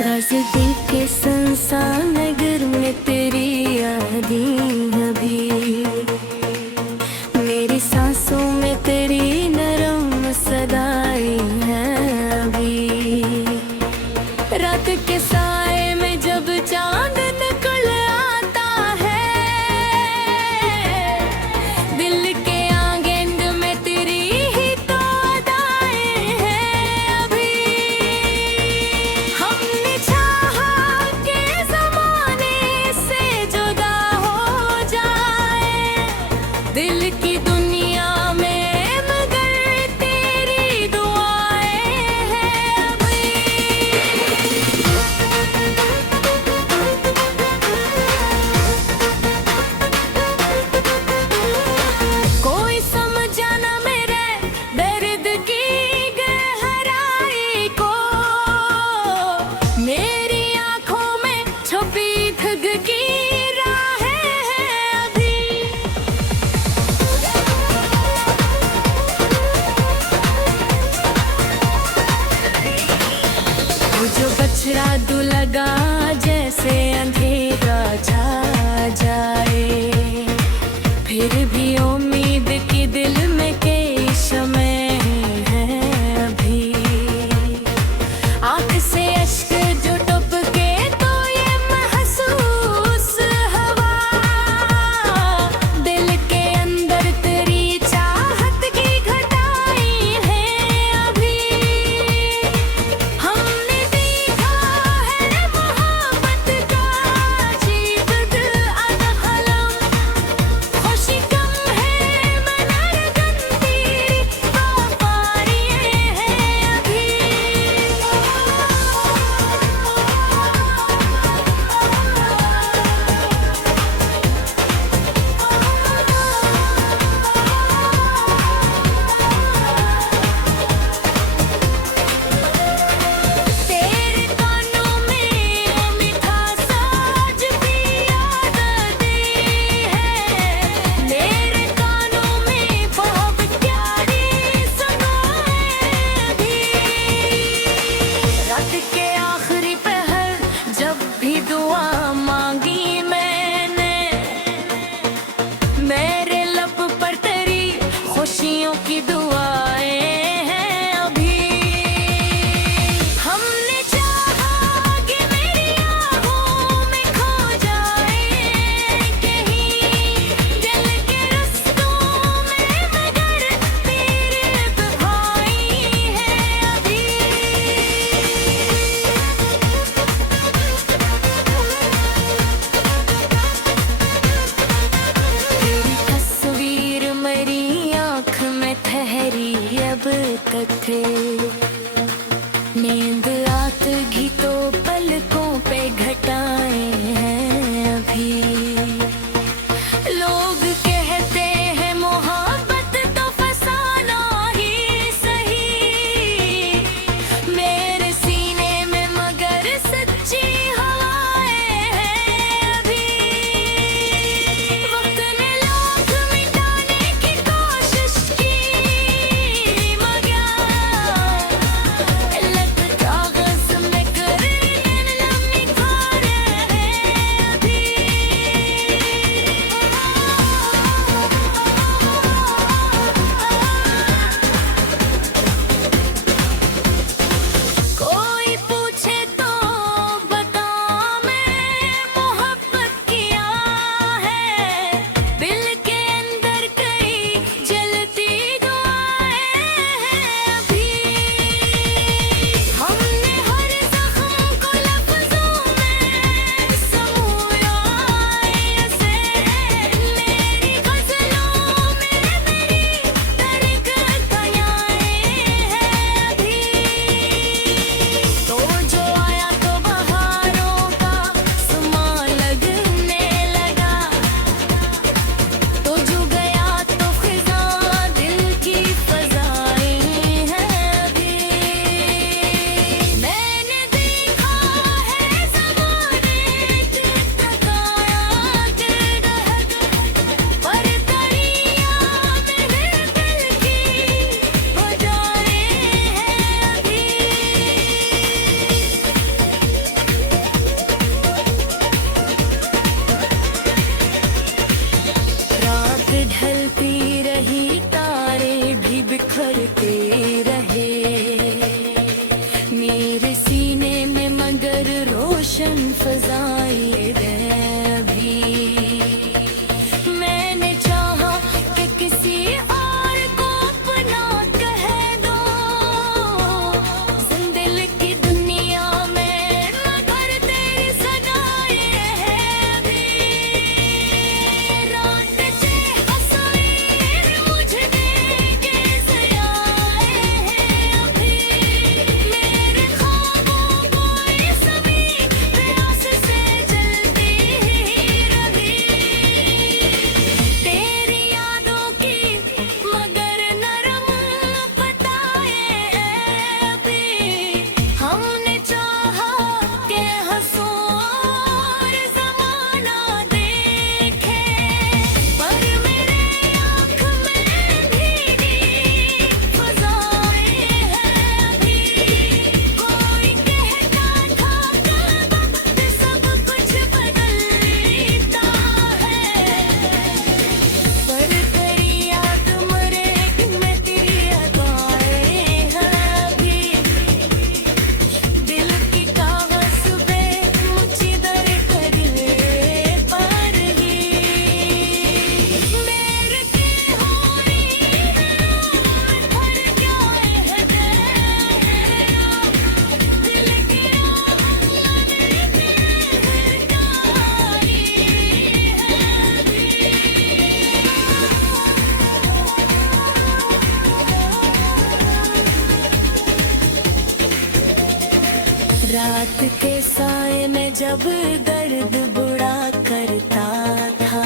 राज दिल के संसार नगर में तेरी यादें अभी, मेरी सांसों में तेरी नरम सदाएं हैं अभी। रात के साए में जब चांद निकल आता है, दिल के आंगन में तेरी ही तो अदाएं हैं अभी। हमने चाहा कि ज़माने से जुदा हो जाए दिल की दुनिया में, मगर तेरी दुआएं हैं अभी। कोई समझा ना मेरे दर्द की गहराई को, मेरी आंखों में छुपी ठग की राहें हैं अभी। वो जो बछड़ा दू लगा जैसे अंधेरा छा जाए, फिर भी उम्मीद की दिल में कई शम्में हैं अभी। आँख से अश्क जो टपके तो ये महसूस हवा, दिल के अंदर तेरी चाहत की घटाई है अभी। हमने देखा है मोहब्बत का अजीब मेरे सीने में मगर रोशन फजाएं हैं अभी। मैंने चाहा कि किसी और को अपना कह दो दिल की दुनिया में, मगर तेरी सदाएं हैं अभी। रात के तस्वीर मुझे देके सयाए हैं अभी। मेरे ख्वाबों को ये सभी प्यास से जलती रही। तेरी यादों की मगर नरम पताए हैं अभी। हमने चाहा के हंसू और ज़माना देखे, पर मेरे आँख में भीगी फ़ज़ाएं हैं अभी। कोई कहता था कि वक्त सब कुछ बदलता है, पर तेरी याद मरेगी मैं तेरी अदाएं हैं अभी। दिल की कागज़ पे मुझे दर करने पर ही मेरे की होरी भर क्या है दिल की रात के साए में जब दर्द बुरा करता था,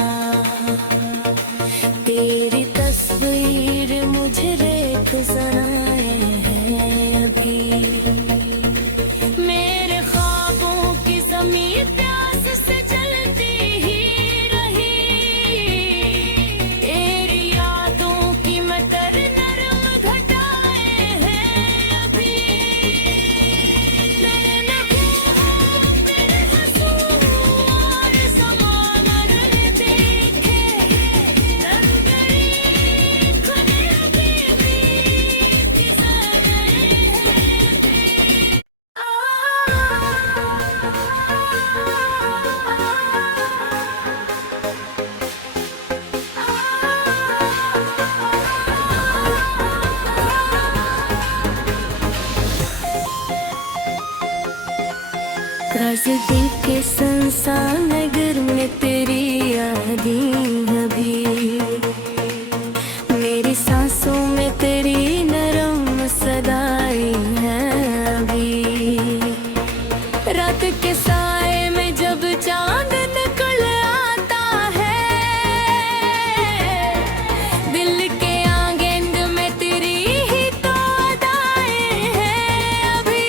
तेरी तस्वीर मुझे रेख सनाए हैं अभी। मेरे ख्वाबों की ज़मीं प्यास से जलती ही रही। तेरी यादों की मगर नरम घटाए हैं अभी। मैंने तेरे हंसू और ज़माना देखे, रंगरी खुद अभी भी फिज़ाएं राज़ के संसार नगर में तेरी यादें अभी। मेरी सांसों में तेरी नरम सदाएं हैं अभी। रात के साए में जब चांद निकल आता है, दिल के आंगन में तेरी ही तो अदाएं हैं अभी।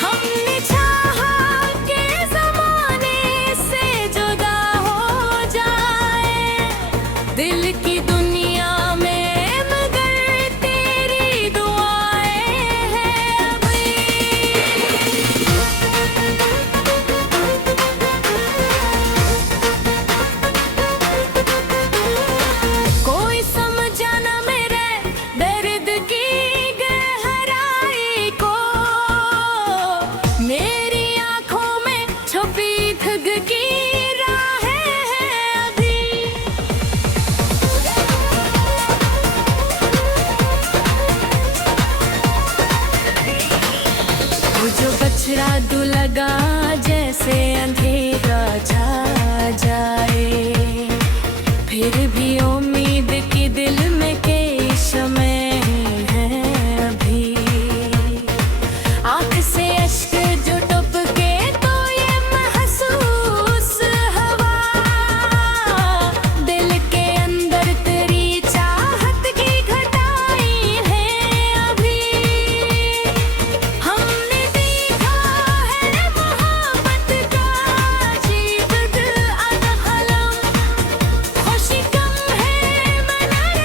हमने चाहा के ज़माने से जुदा हो जाए दिल की दुनिया में, मगर तेरी दुआएं हैं अभी। कोई समझा ना मेरे दर्द की गहराई को, मेरी आँखों में छुपी ठग की राहें हैं अभी। वो जो बछड़ा दू लगा जैसे अंधेरा छा जाए, फिर भी उम्मीद की दिल में कई शमें हैं अभी। आँख से अश्क जो टपके तो ये महसूस हवा, दिल के अंदर तेरी चाहत की घटाई है अभी। हमने देखा है मोहब्बत का अजीब अदखलम, खुशी कम है मगर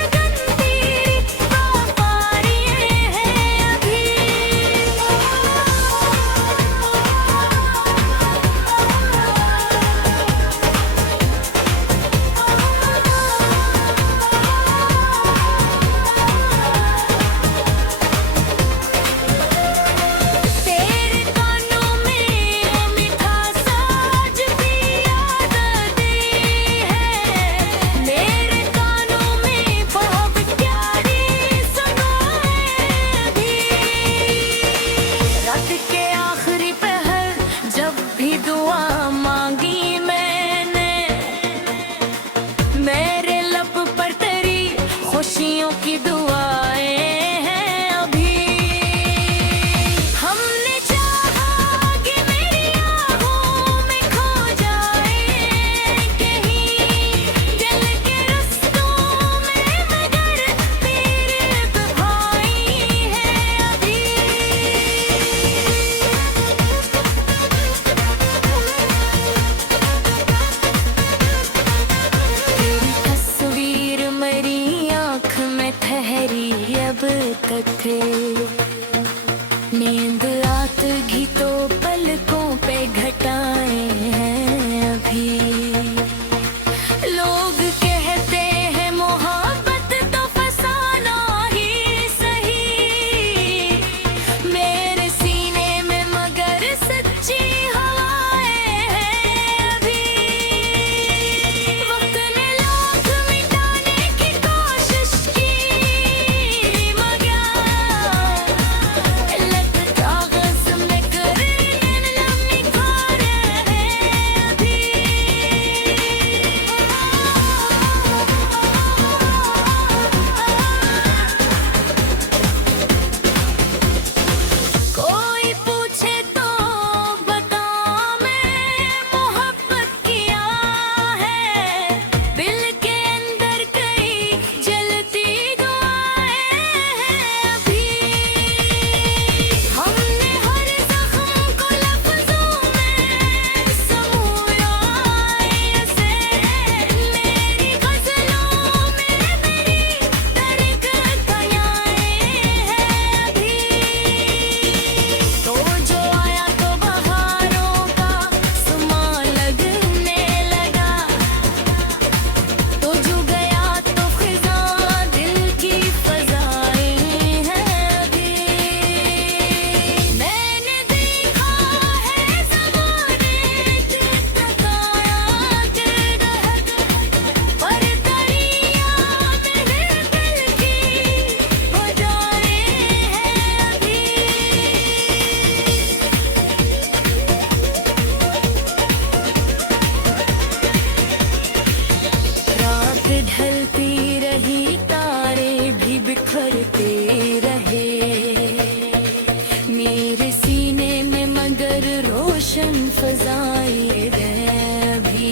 मेरे सीने में मगर रोशन फजाएं हैं अभी।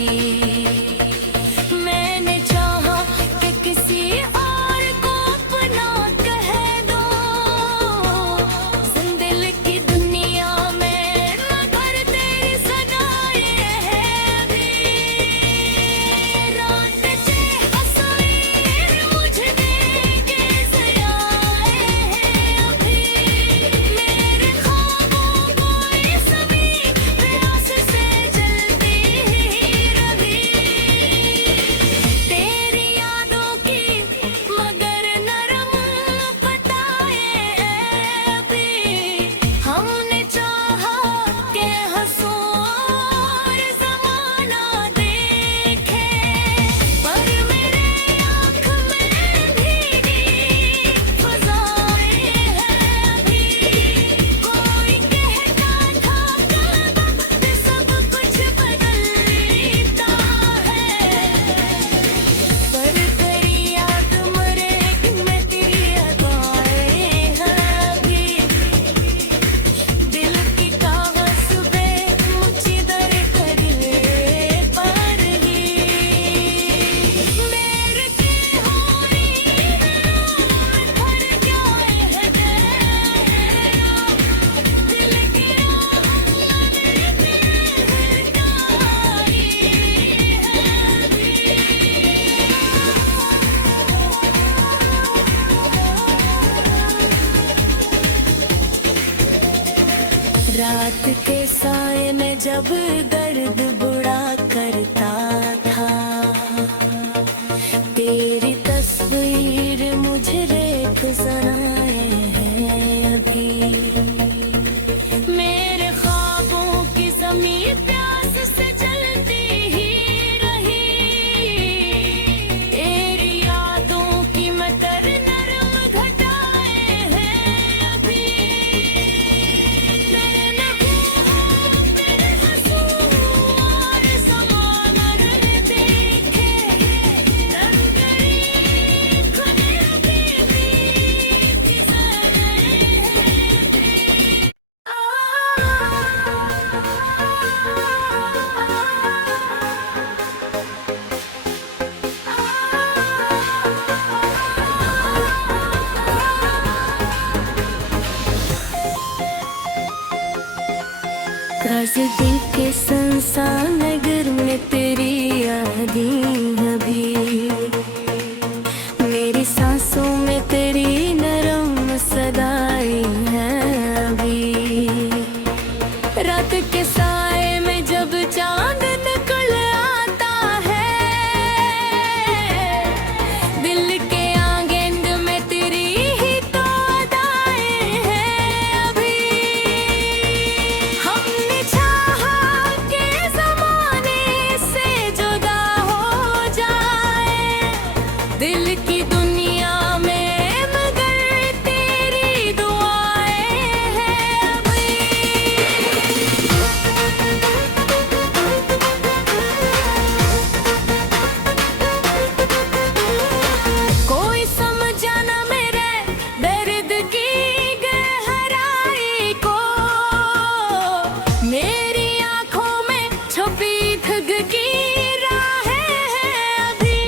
मैंने चाहा कि किसी और को अपना कह दो दिल की दुनिया में, मगर तेरी सदाएं हैं अभी। रात से हंसाए मुझे देके ज़याए हैं अभी। मेरे ख्वाबों को ये सभी प्यास से जलती ही रही। तेरी यादों की मगर नरम पताए हैं अभी। हमने चाहा के हंसूं और ज़माना देखे, पर मेरे आँख में भीगी फ़ज़ाएं हैं अभी। कोई कहता था कब वक्त सब कुछ बदलता है, पर तेरी याद मरे मैं तेरी अदाएं हैं अभी। दिल की कागज़ पे मुझे दर करे पर ही मेरे के होरी भर जाए हैं दिल की रात के साए में जब दर्द बुरा करता था, तेरी तस्वीर मुझे रेख सनाए हैं अभी। मेरे ख्वाबों की ज़मीं प्यास से जलती ही रही। तेरी यादों की मकर नरम घटाए हैं अभी। तेरे नगों तेरे हंसू और ज़माना देखे, रंगरी खुद अभी भी दिल के संसार नगर में तेरी यादें अभी। मेरी सांसों में तेरी नरम सदाएं हैं अभी। रात के साए में जब चांद निकल आता है, दिल के आंगन में तेरी ही तो अदाएं हैं अभी। हमने चाहा के ज़माने से जुदा हो जाए दिल की दुनिया में, मगर तेरी दुआएं हैं अभी। कोई समझा ना मेरे दर्द की गहराई को, मेरी आँखों में छुपी ठग की राहें हैं अभी।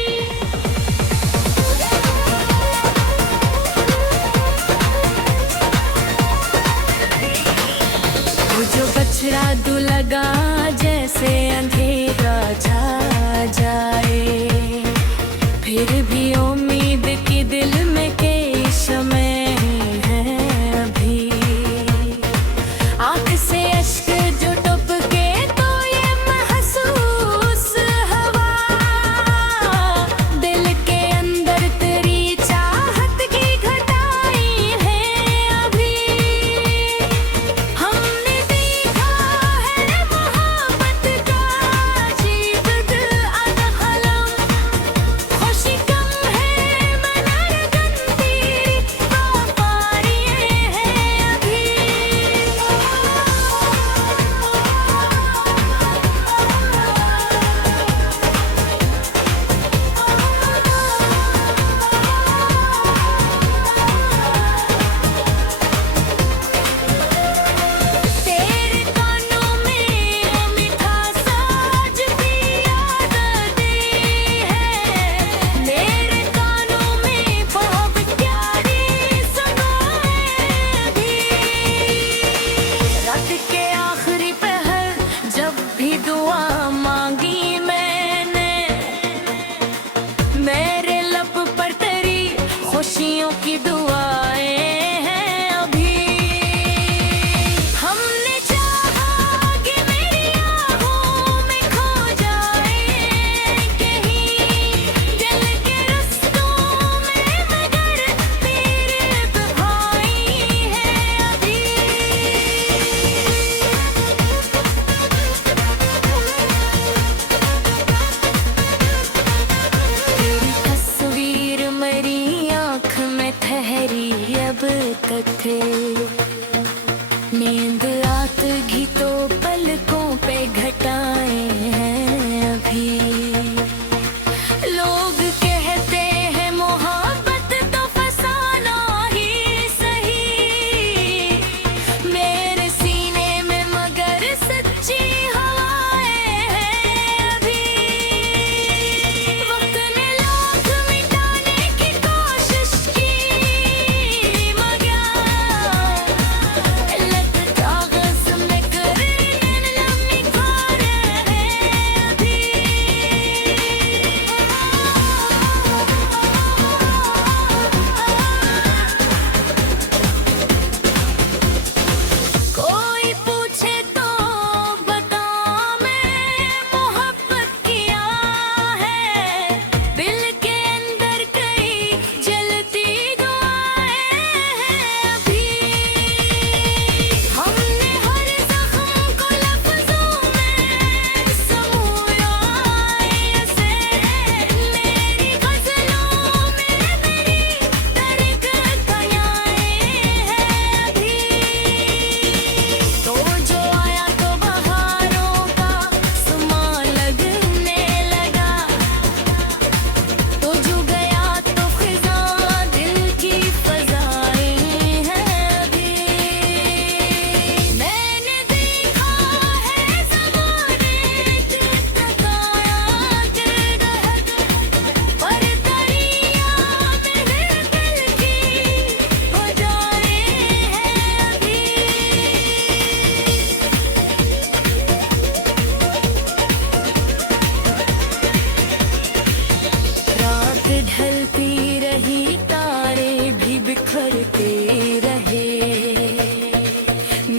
वो जो बछड़ा दू लगा जैसे अंधेरा छा जाए, फिर भी उम्मीद की दिल में कई शमें हैं अभी। आँख से अश्क जो टपके तो ये महसूस हवा, दिल के अंदर तेरी चाहत की घटाई है अभी। हमने देखा है मोहब्बत का अजीब अदखलम, खुशी कम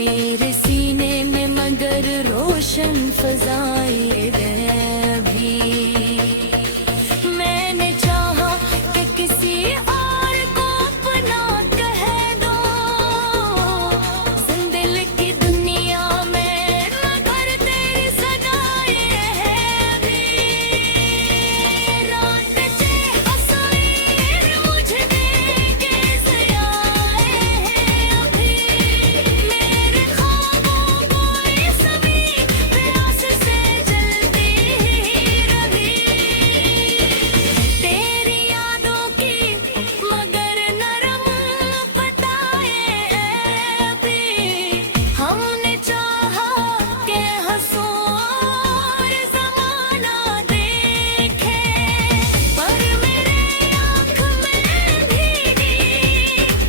मेरे सीने में मगर रोशन फजाएं हैं अभी। मैंने चाहा कि किसी और को अपना कह दो दिल की दुनिया में, मगर तेरी सदाएं हैं अभी। रात के हंसुए मुझे देके ज़याए हैं अभी। मेरे ख्वाबों को ये सभी प्यास से जलती रही। तेरी यादों की मगर नरम पताए हैं अभी। हमने चाहा के हंसू और ज़माना देखे, पर मेरे आँख में भीगी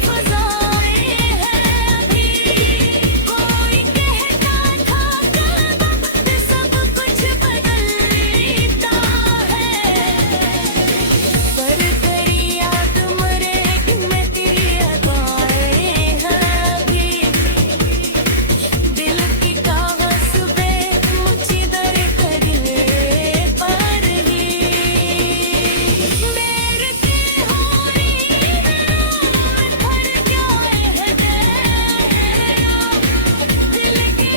फ़ज़ाएं हैं अभी। कोई कहता था कि वक्त सब कुछ बदलता है, पर तेरी याद मरेगी मैं तेरी अदाएं हैं अभी। दिल की कागज़ पे मुझे दर करिए पर ही मेरे की होरी भर जाए है दिल की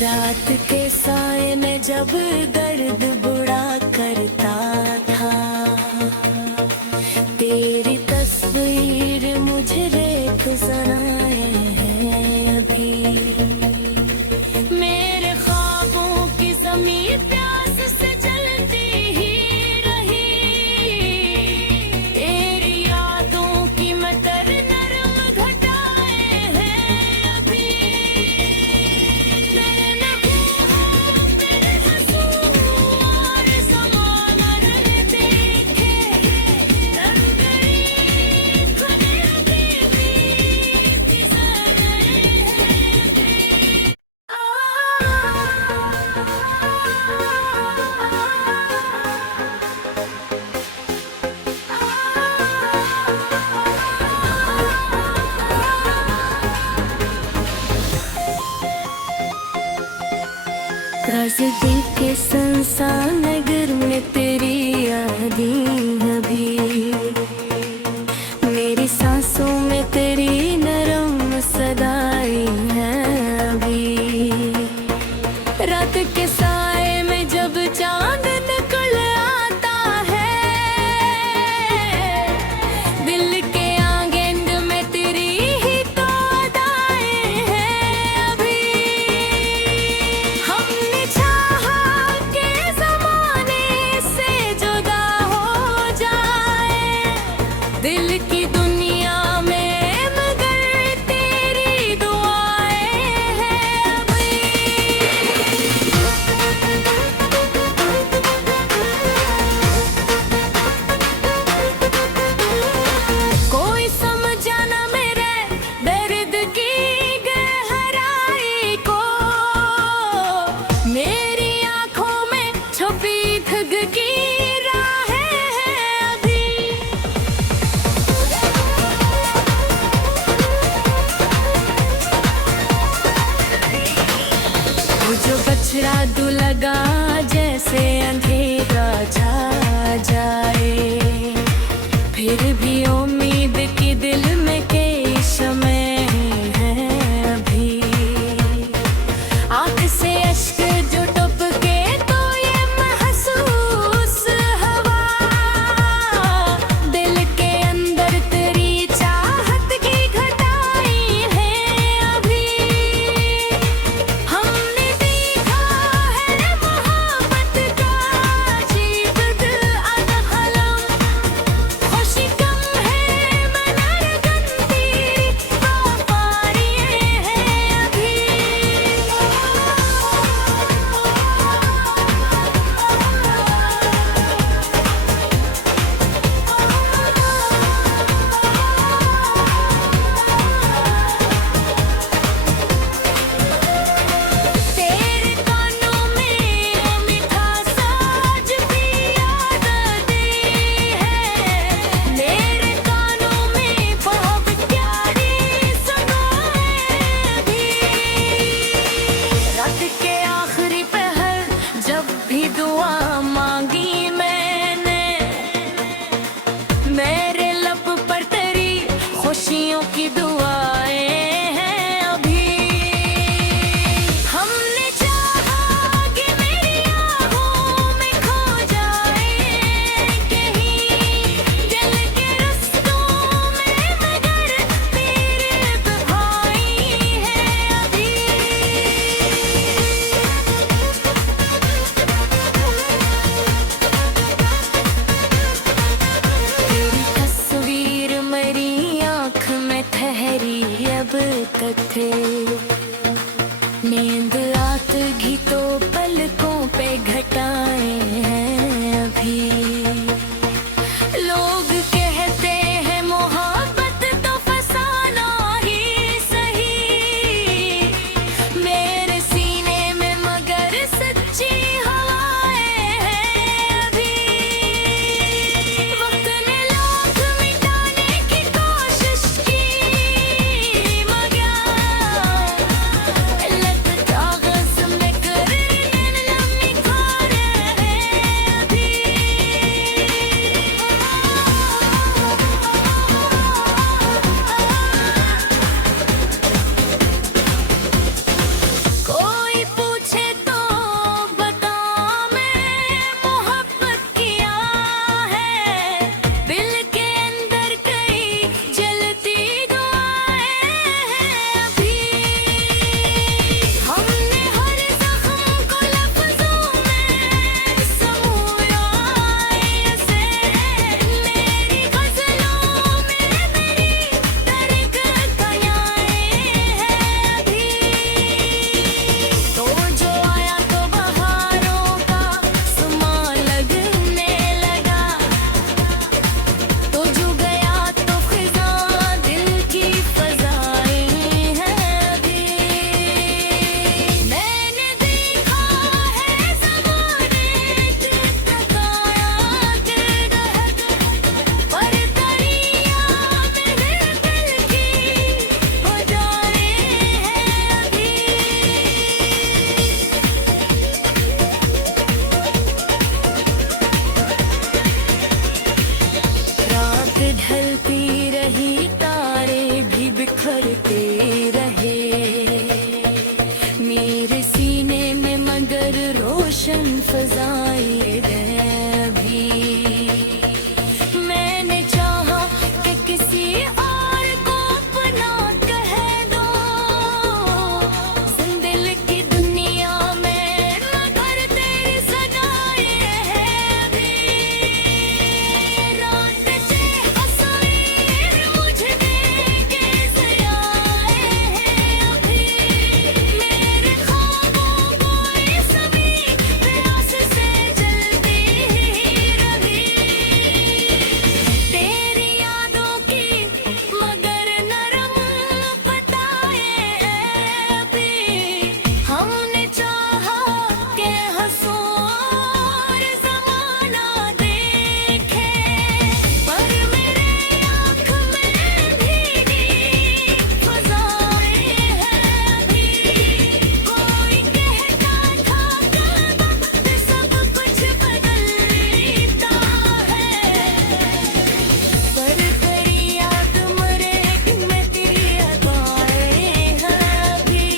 रात के साए में जब दर्द बुढ़ा करता था, तेरी तस्वीर मुझे रेत सनाए हैं अभी। मेरे ख्वाबों की ज़मीं प्यास से जलती ही रही। तेरी यादों की मकर नरम घटाए हैं अभी। तेरे नगों तेरे हंसू और ज़माना देखे, रंग गई खुद अभी भी ज़राए हैं। राज़-दिल के सुनसान नगर में तेरी यादें अभी। मेरी सांसों में तेरी नरम सदाएं हैं अभी। रात के साए में जब चांद निकल आता है, दिल के आंगन में तेरी ही तो अदाएं हैं अभी। हमने चाहा के ज़माने से जुदा हो जाए दिल की दुनिया में, मगर तेरी दुआएं हैं अभी। कोई समझा ना मेरे दर्द की गहराई को, मेरी आँखों में छुपी ठग की राहें हैं अभी। वो जो बछड़ा दू लगा जैसे अंधेरा छा जाए, फिर भी उम्मीद की दिल में कई शमें हैं अभी। आँख से अश्क जो टपके तो ये महसूस हवा, दिल के अंदर तेरी चाहत की घटाई है अभी। हमने देखा है मोहब्बत का अजीब अदहलम, खुशी गम मेरे सीने में मगर रोशन फजाएं हैं अभी। मैंने चाहा कि किसी और को अपना कह दो दिल की दुनिया में, मगर तेरी सदाएं हैं अभी। रात के हंसाए मुझे देके ज़याए हैं अभी। मेरे ख्वाबों को ये सभी प्यास से जलती रही। तेरी यादों की मगर नरम पताए अभी। हमने चाहा के हंसूं और ज़माना देखे, पर मेरे आँख में भीगी फ़ज़ाएं हैं अभी। कोई कहता था कि वक्त सब कुछ बदल देता है, पर तेरी याद मरे मैं तेरी अदाएं हैं अभी।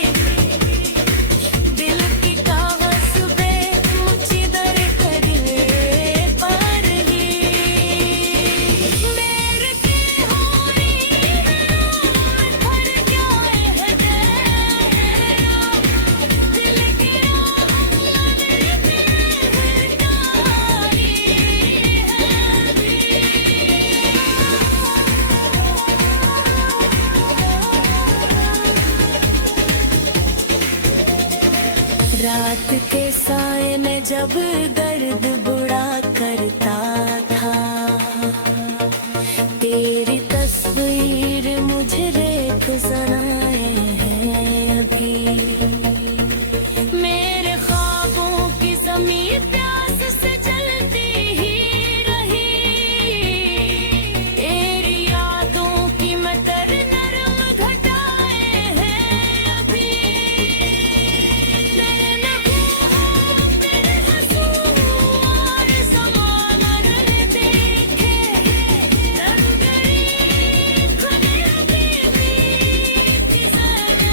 दिल की कागज़ पे मुझे दर करे पर ही। मेरे के होरी में भर क्या है दिल की रात के साए में जब दर्द बुरा करता था, तेरी तस्वीर मुझे रेख सनाए हैं अभी। मेरे ख्वाबों की ज़मीं प्यास से जलती ही रही। तेरी यादों की मतर नरम घटाए हैं अभी। तेरे नगों तेरे हंसूं और ज़माना न देखे, रंग गई खुद अभी भी फिज़ाएं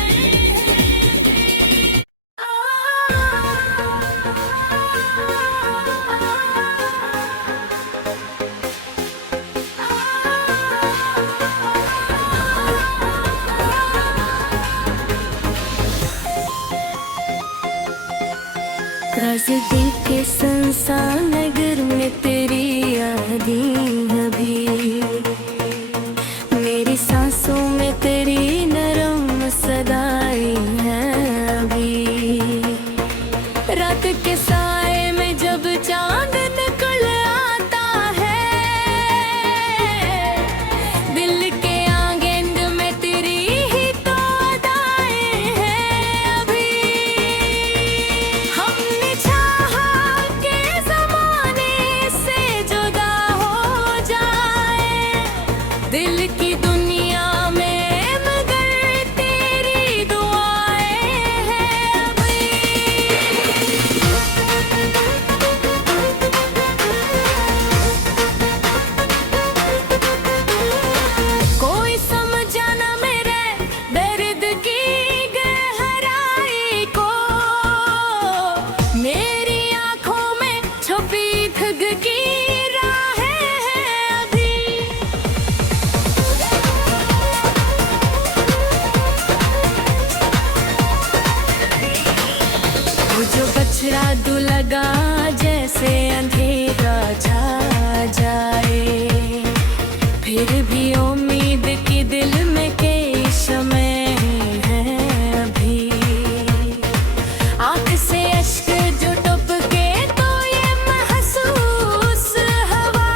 राज़ के संसार नगर में तेरी यादें अभी। मेरी सांसों में तेरी नरम सदाएं हैं अभी। रात के साए में जब चांद निकल आता है, दिल के आंगन में तेरी ही तो अदाएं हैं अभी। हमने चाहा के ज़माने से जुदा हो जाए दिल की दुनिया में, मगर तेरी दुआएं हैं अभी। कोई समझा ना मेरे दर्द की गहराई को, मेरी आँखों में छुपी ठग की राहें हैं अभी। वो जो बछड़ा दू लगा जैसे अंधेरा छा जाए, फिर भी उम्मीद की दिल में कई शम्में हैं अभी। आँख से अश्क जो टपके तो ये महसूस हवा,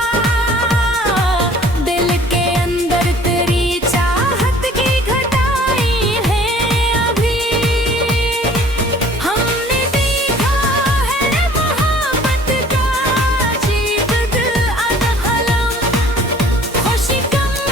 दिल के अंदर तेरी चाहत की घटाई है अभी। हमने देखा है मोहब्बत का अजीब अदहलम, खुशी गम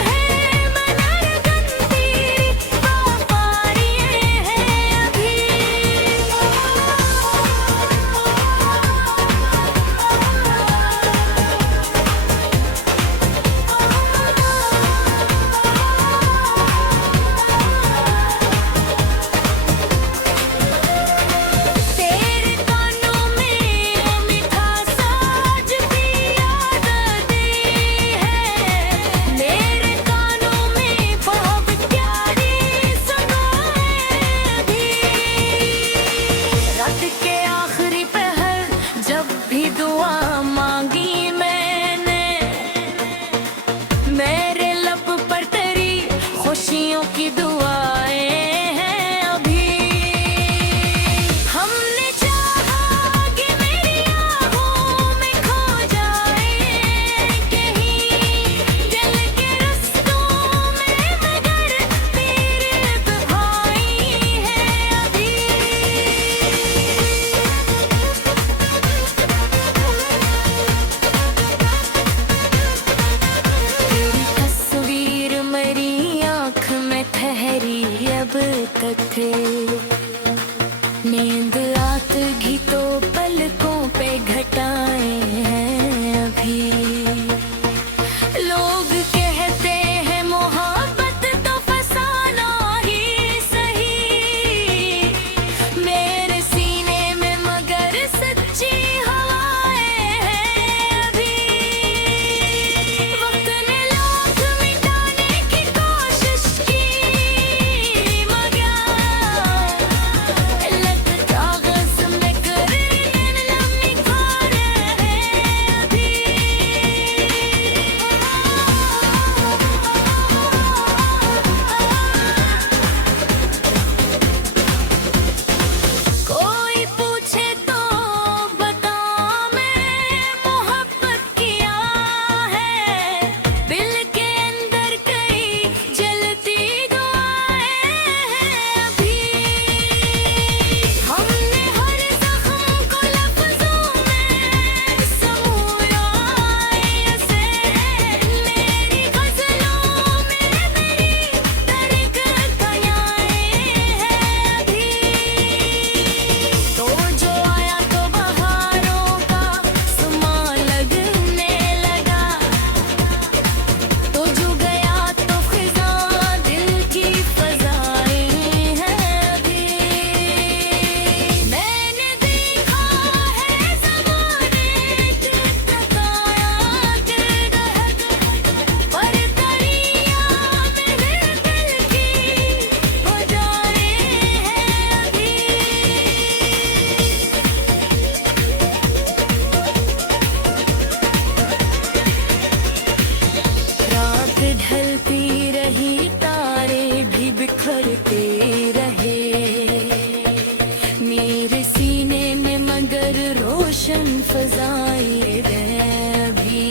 मेरे सीने में मगर रोशन फजाएं हैं अभी।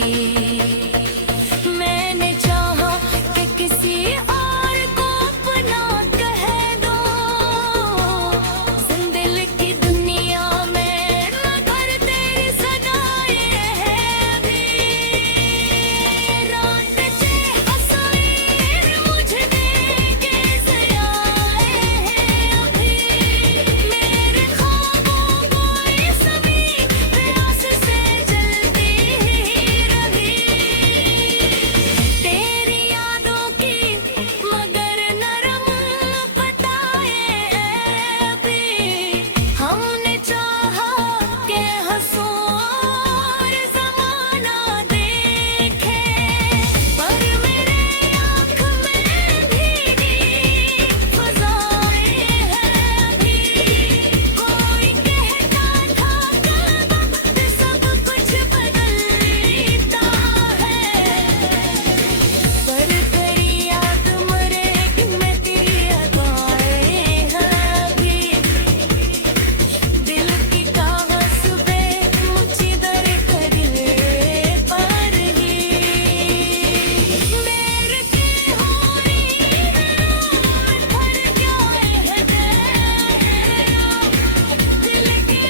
मैंने चाहा कि किसी और को अपना कह दो दिल की दुनिया में, मगर तेरी सदाएं हैं अभी। रात से हंसाए मुझे देके ज़याए हैं अभी। मेरे ख्वाबों को ये सभी प्यास से जलती रही। तेरी यादों की मगर नरम पताए अभी। हमने चाहा के हंसो और ज़माना देखे, पर मेरे आँख में भीगी फ़ज़ाएं हैं अभी। कोई कहता था कि वक्त सब कुछ बदल देता है, पर तेरी याद मरेगी मैं तेरी अदाएं हैं अभी। दिल की कागज़ पे मुझे दर दिल पर ही मेरे की हो रही है भर क्या है दिल की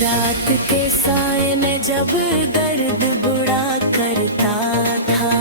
रात के साए में जब दर्द बुरा करता था,